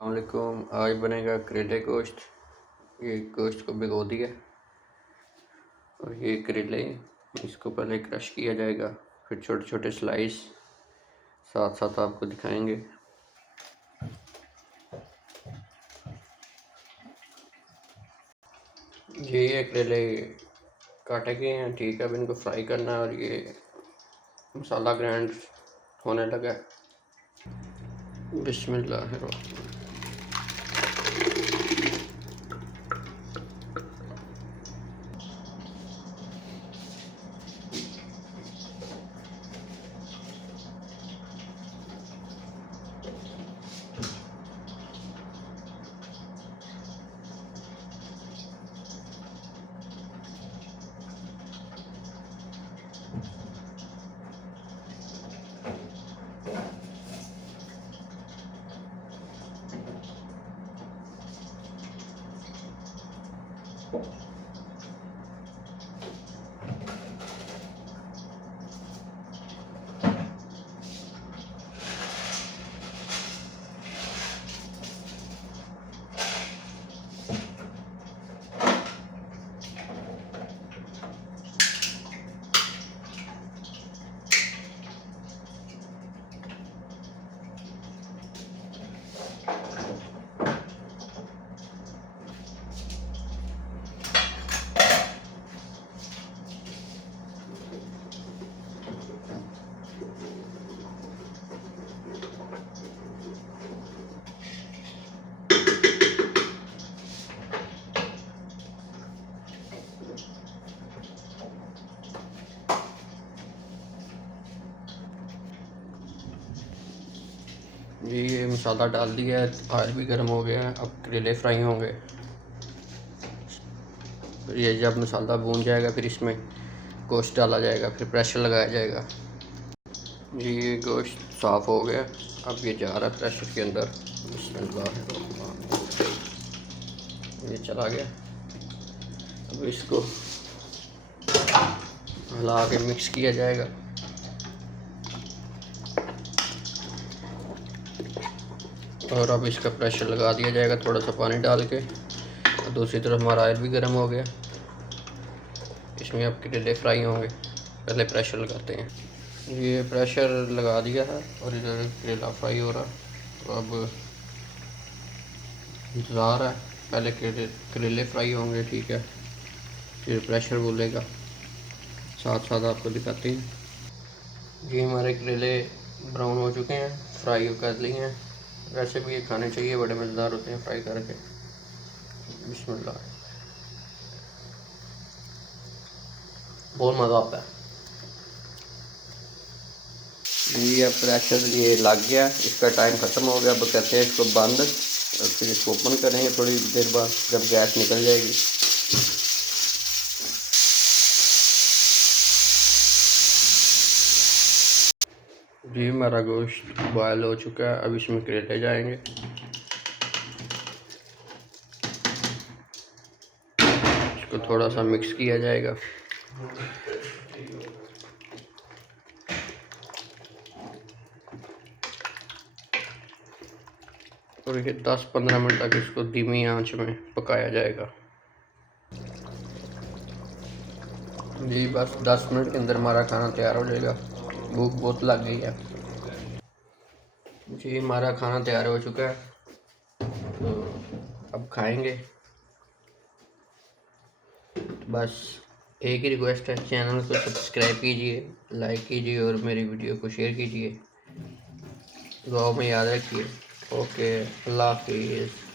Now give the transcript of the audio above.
अस्सलामुअलैकुम। आज बनेगा करेले गोश्त। ये गोश्त को भिगो दिया और ये करेले, इसको पहले क्रश किया जाएगा, फिर छोटे छोटे स्लाइस साथ साथ आपको दिखाएंगे। ये करेले काटे गए हैं, ठीक है। अब इनको फ्राई करना है और ये मसाला ग्राइंड होने लगा है। बिस्मिल्लाहिर्रहमानिर्रहीम। जी ये मसाला डाल दिया है, ऑयल भी गर्म हो गया है। अब करेले फ्राई होंगे। ये जब मसाला भून जाएगा फिर इसमें गोश्त डाला जाएगा, फिर प्रेशर लगाया जाएगा। जी ये गोश्त साफ़ हो गया, अब ये जा रहा है प्रेशर के अंदर। बिस्मिल्लाह, ये चला गया। अब इसको हिला के मिक्स किया जाएगा। और अब इसका प्रेशर लगा दिया जाएगा थोड़ा सा पानी डाल के। और दूसरी तरफ हमारा ऑयल भी गर्म हो गया, इसमें अब करेले फ्राई होंगे। पहले प्रेशर लगाते हैं। ये प्रेशर लगा दिया है और इधर करेला फ्राई हो रहा है। तो अब इंतज़ार है, पहले करेले फ्राई होंगे, ठीक है, फिर प्रेशर बोलेगा। साथ साथ आपको दिखाते हैं। जी हमारे करेले ब्राउन हो चुके हैं, फ्राई कर लिए हैं। वैसे भी ये खाने चाहिए, बड़े मज़ेदार होते हैं फ्राई करके। बिस्मिल्लाह, बहुत मज़ा आता है। ये अब प्रेशर ये लग गया, इसका टाइम ख़त्म हो गया। अब करते हैं इसको बंद और फिर इसको ओपन करेंगे थोड़ी देर बाद जब गैस निकल जाएगी। जी हमारा गोश्त बॉयल हो चुका है, अब इसमें करेले जाएंगे। इसको थोड़ा सा मिक्स किया जाएगा। और ये 10-15 मिनट तक इसको धीमी आंच में पकाया जाएगा। जी बस 10 मिनट के अंदर हमारा खाना तैयार हो जाएगा। भूख बहुत लग गई है। जी हमारा खाना तैयार हो चुका है, तो अब खाएंगे। बस एक ही रिक्वेस्ट है, चैनल को सब्सक्राइब कीजिए, लाइक कीजिए और मेरी वीडियो को शेयर कीजिए। दुआ में याद रखिए। ओके, अल्लाह हाफिज़।